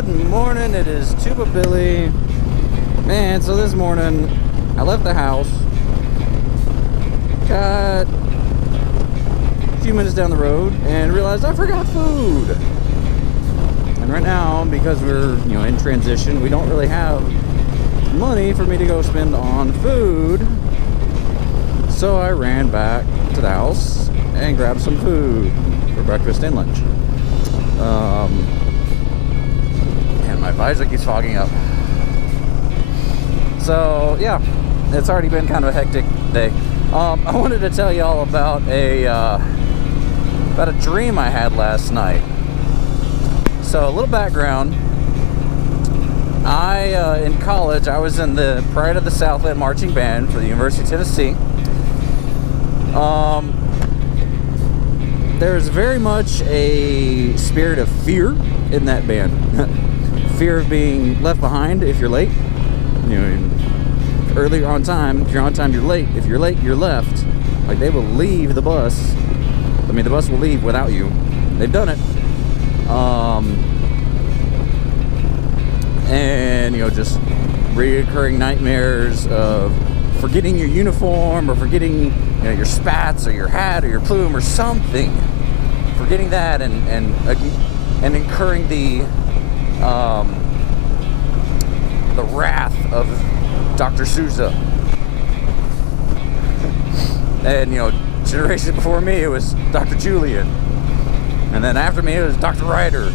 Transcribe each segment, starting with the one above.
Good morning, it is Tuba Billy. Man, so this morning I left the house, got a few minutes down the road and realized I forgot food. And right now, because we're in transition, we don't really have money for me to go spend on food. So I ran back to the house and grabbed some food for breakfast and lunch. And my visor keeps fogging up. So yeah, it's already been kind of a hectic day. I wanted to tell y'all about a dream I had last night. So a little background. In college, I was in the Pride of the Southland marching band for the University of Tennessee. There's very much a spirit of fear in that band. Fear of being left behind if you're late. Earlier on time. If you're on time, you're late. If you're late, you're left. Like, they will leave the bus. I mean, the bus will leave without you. They've done it. And just reoccurring nightmares of forgetting your uniform or forgetting your spats or your hat or your plume or something. Forgetting that and incurring the wrath of Dr. Souza. And generation before me it was Dr. Julian, and then after me it was Dr. Ryder.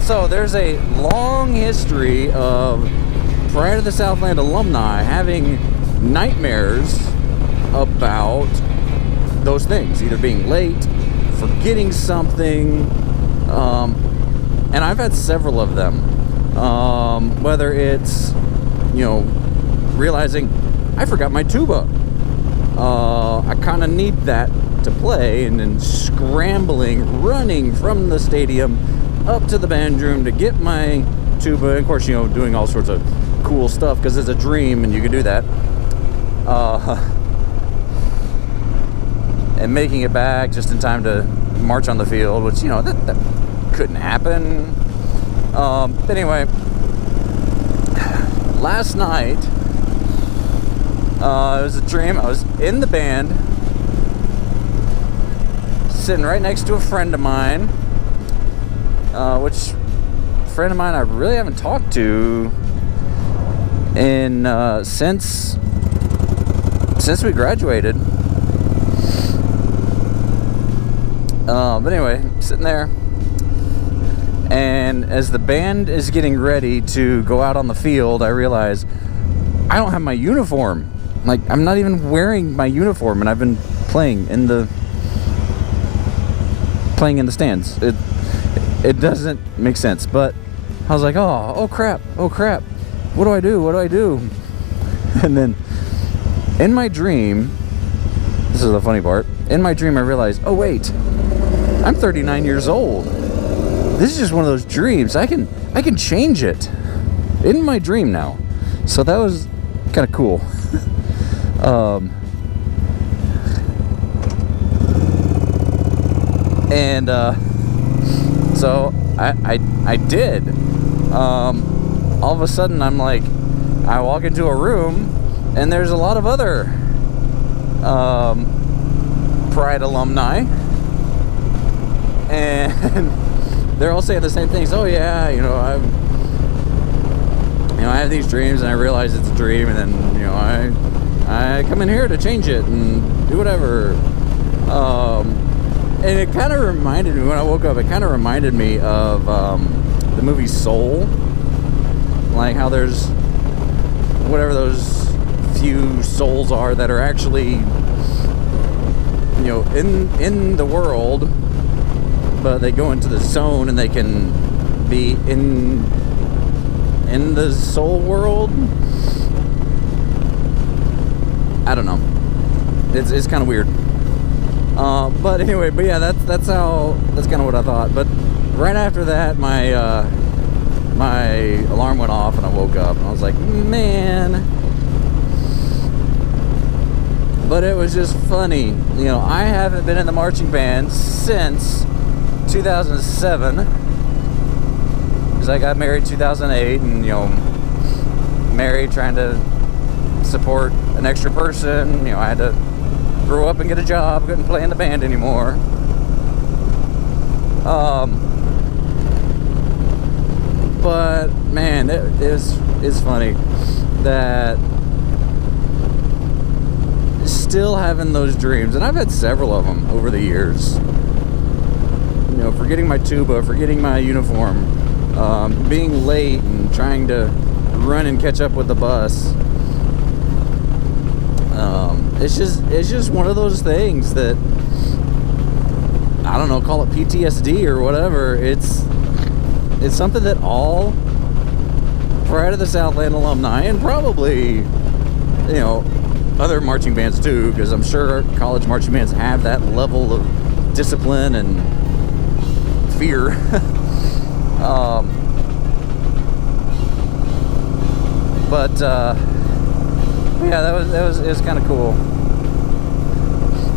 So there's a long history of Pride of the Southland alumni having nightmares about those things, either being late, forgetting something, and I've had several of them. Whether it's realizing I forgot my tuba, I kind of need that to play, and then scrambling, running from the stadium up to the band room to get my tuba, and of course doing all sorts of cool stuff because it's a dream and you can do that, and making it back just in time to march on the field, which that couldn't happen. But anyway, last night it was a dream. I was in the band, sitting right next to a friend of mine, which friend of mine I really haven't talked to in since we graduated. But anyway, sitting there, and as the band is getting ready to go out on the field, I realize I don't have my uniform. Like, I'm not even wearing my uniform, and I've been playing in the stands. It doesn't make sense, but I was like, oh crap, what do I do? And then in my dream, this is the funny part, in my dream I realized, oh wait, I'm 39 years old. This is just one of those dreams. I can change it in my dream now. So that was kind of cool. So I did. All of a sudden I'm like, I walk into a room and there's a lot of other Pride alumni, and they're all saying the same things. Oh yeah, I have these dreams and I realize it's a dream, and then I come in here to change it and do whatever. And it kind of reminded me, when I woke up, it kind of reminded me of the movie Soul. Like how there's whatever those few souls are that are actually in the world, but they go into the zone and they can be in the soul world. I don't know. It's kind of weird. But anyway, yeah, that's kind of what I thought. But right after that, my alarm went off and I woke up and I was like, man. But it was just funny. I haven't been in the marching band since 2007. I got married 2008, and married, trying to support an extra person. I had to grow up and get a job. Couldn't play in the band anymore. But man, it's funny that still having those dreams, and I've had several of them over the years. Forgetting my tuba, forgetting my uniform, being late and trying to run and catch up with the bus. It's just one of those things that, I don't know, call it PTSD or whatever. It's something that all Pride of the Southland alumni, and probably other marching bands too, because I'm sure college marching bands have that level of discipline and fear. Yeah, it was kind of cool,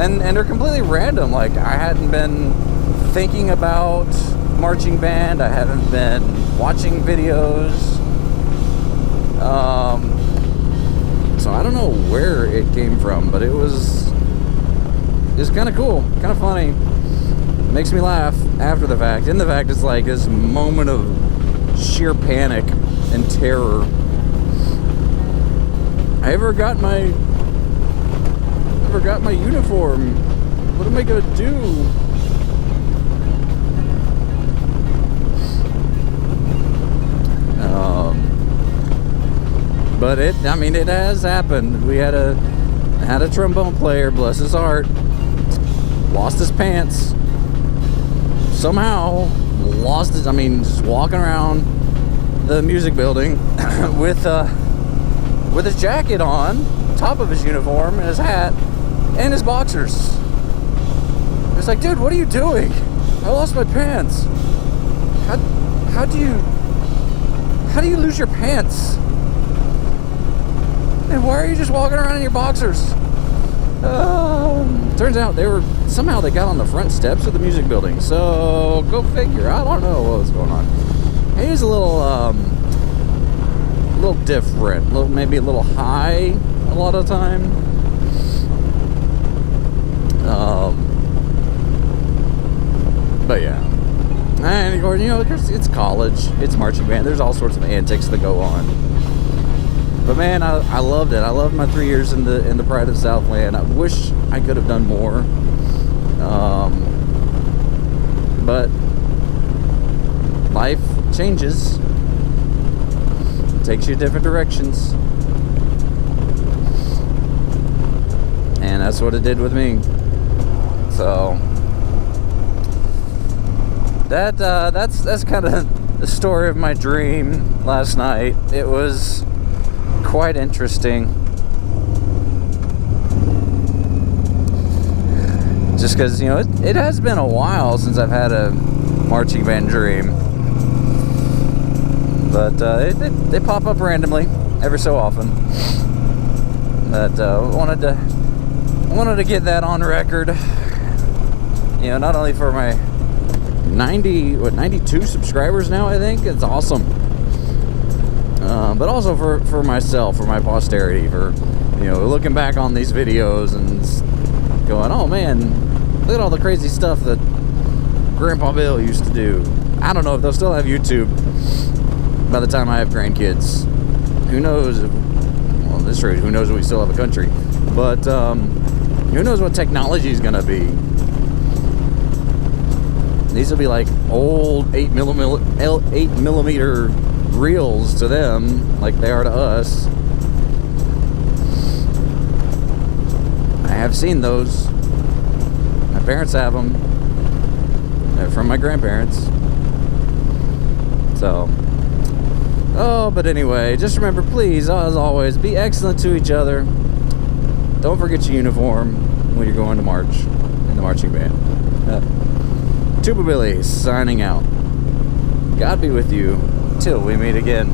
and they're completely random. Like, I hadn't been thinking about marching band. I haven't been watching videos. So I don't know where it came from, but it was kind of cool, kind of funny. It makes me laugh after the fact. In the fact, it's like this moment of sheer panic and terror. I ever got my uniform. What am I gonna do? But it has happened. We had a trombone player, bless his heart, lost his pants. Somehow lost his, just walking around the music building with his jacket on, top of his uniform, and his hat, and his boxers. It's like, dude, what are you doing? I lost my pants. How do you lose your pants? And why are you just walking around in your boxers? Turns out they got on the front steps of the music building. So go figure. I don't know what was going on. He was a little different, maybe a little high a lot of the time. But yeah, and of course, it's college, it's marching band. There's all sorts of antics that go on. But man, I loved it. I loved my 3 years in the Pride of Southland. I wish I could have done more. But life changes. It takes you different directions. And that's what it did with me. So that's kind of the story of my dream last night. It was quite interesting, just because it has been a while since I've had a marching band dream, but they pop up randomly every so often. But wanted to get that on record, not only for my 92 subscribers now, I think. It's awesome. But also for myself, for my posterity, for looking back on these videos and going, oh man, look at all the crazy stuff that Grandpa Bill used to do. I don't know if they'll still have YouTube by the time I have grandkids. Who knows? Well, this rate, who knows if we still have a country? But who knows what technology is gonna be? These will be like old 8mm reels to them, like they are to us. I have seen those. My parents have them. They're from my grandparents. So, but anyway, just remember, please, as always, be excellent to each other. Don't forget your uniform when you're going to march in the marching band. Tuba Billy signing out. God be with you till we meet again.